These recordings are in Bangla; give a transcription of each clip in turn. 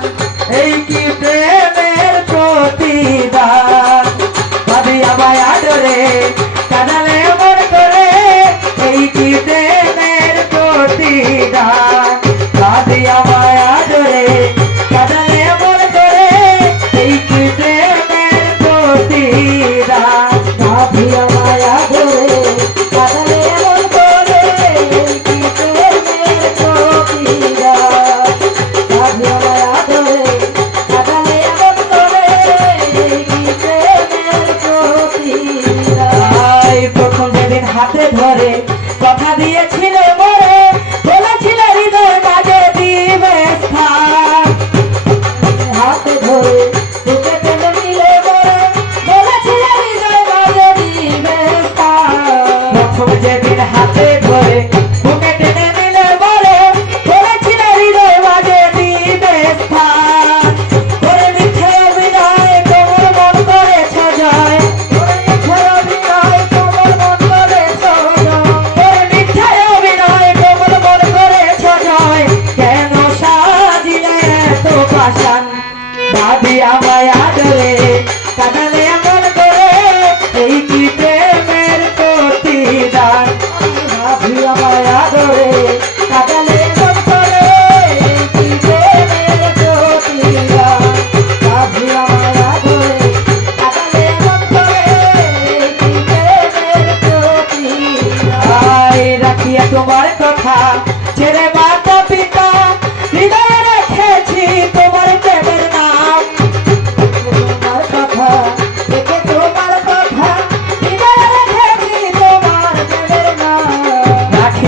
Hey, keep it. হাতে ধরে কথা দিয়েছিল মরে বলেছিল হৃদয় মাঝে দিবে স্থান। হাতে ধরে হৃদয় যেদিন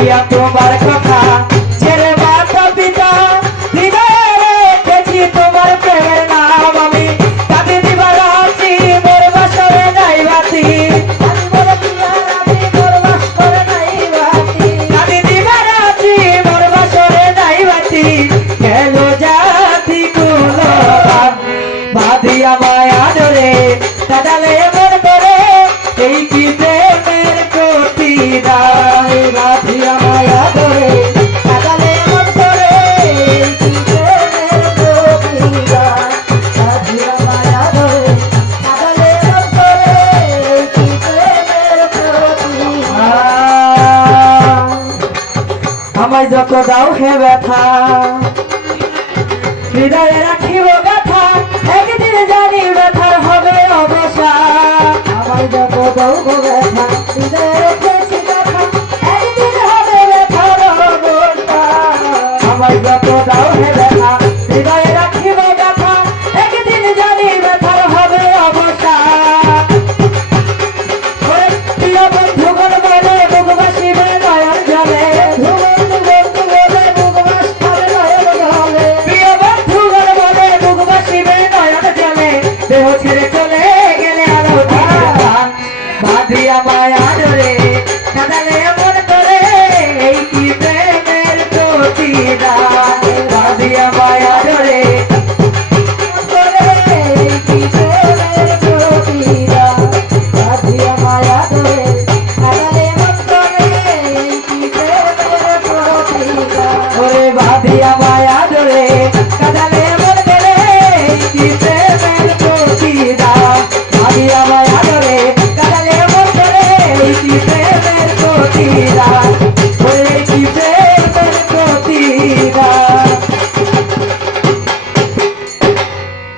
ya tu barca হৃদয় যত দাও হে ব্যথা। হৃদয়ে রাখিব ব্যথা